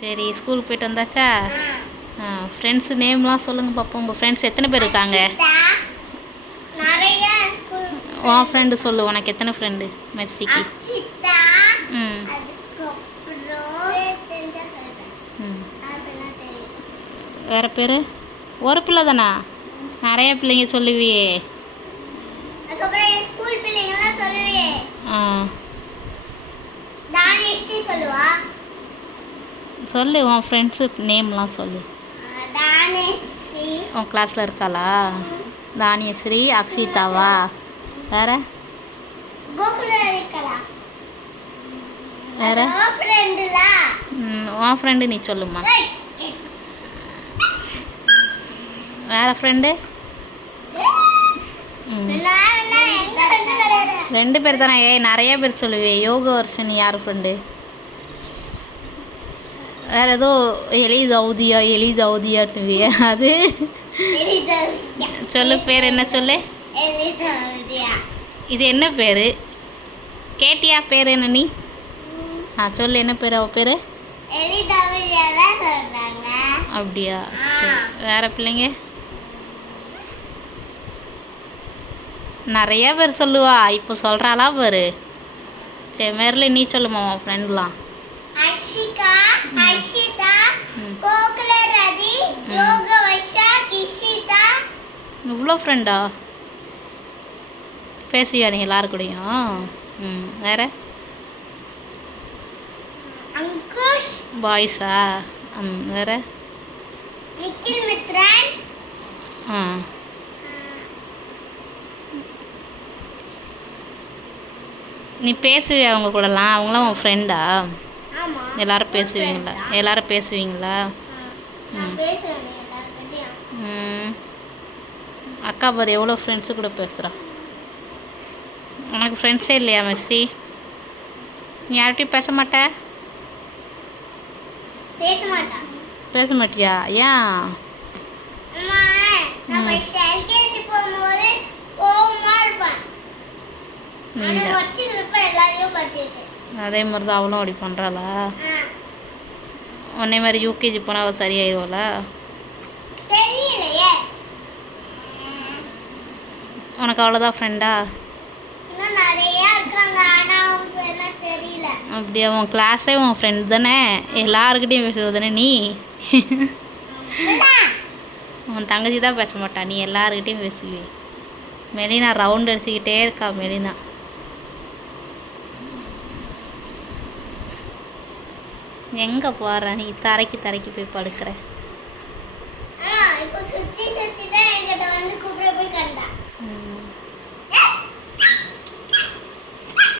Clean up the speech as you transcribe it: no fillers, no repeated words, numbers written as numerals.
சரி, ஸ்கூலுக்கு போயிட்டு வந்தாச்சா? ஃப்ரெண்ட்ஸு நேம்லாம் சொல்லுங்கள் பார்ப்போம். உங்கள் ஃப்ரெண்ட்ஸ் எத்தனை பேர் இருக்காங்க? உன் ஃப்ரெண்டு சொல்லு, உனக்கு எத்தனை ஃப்ரெண்டு மெர்சிக்கு? ம் வேறு பேர்? ஒரு பிள்ளை தானா? நிறைய பிள்ளைங்க சொல்லுவியே. சொல்லு, உன் ஃப்ரெண்ட்ஸு நேம்லாம் சொல்லு. உன் கிளாஸில் இருக்காளா? தானியஸ்ரீ, அக்ஷிதாவா? வேற வேற உன் ஃப்ரெண்டு நீ சொல்லுமா. வேற ஃப்ரெண்டு? ரெண்டு பேர் தானே? நிறைய பேர் சொல்லுவே. யோக வருஷன் யார் ஃப்ரெண்டு? வேறு ஏதோ எலிதௌதியாட்டுவிய அது சொல்லு, பேர் என்ன சொல்லு. இது என்ன பேர்? கேட்டியா பேர் என்ன நீ? சொல்லு, என்ன பேர் அவ பேர்? அப்படியா? வேற பிள்ளைங்க நிறைய பேர் சொல்லுவா. இப்போ சொல்கிறாளா பாரு. சரி, மெர்லின் நீ சொல்லுமா உன் ஃப்ரெண்ட்லாம். இவ்வளோ ஃப்ரெண்டா? பேசுவியா நீ எல்லாரு கூடயும்? வேற பாய்ஸா? வேற நீ பேசுவியா அவங்க கூடலாம்? அவங்களாம் உன் ஃப்ரெண்டா? எல்லாரும் பேசுவீங்களா? எல்லாரும் பேசுவீங்களா? அக்கா பாரு எவ்வளோ ஃப்ரெண்ட்ஸு கூட பேசுகிறா. உனக்கு ஃப்ரெண்ட்ஸே இல்லையா மெர்சி? நீ யார்கிட்டையும் பேச மாட்ட? பேச மாட்டியா? ஏன்? அதே மாதிரி தான் அவளும் அப்படி பண்ணுறாளா? உன்னே மாதிரி யூகேஜி போனால் அவள் சரியாயிடுவாளா? உனக்கு அவ்வளோதான் ஃப்ரெண்டா? அப்படியா? உன் கிளாஸே உன் ஃப்ரெண்ட் தானே? எல்லாருக்கிட்டையும் பேசுவது தானே நீ? உன் தங்கச்சி தான் பேச மாட்டா, நீ எல்லாருக்கிட்டையும் பேசுவே. மெலினா ரவுண்ட் அடிச்சுக்கிட்டே இருக்கா. மெலினா எங்கே போகிற நீ? தரைக்கு போய் படுக்கிற.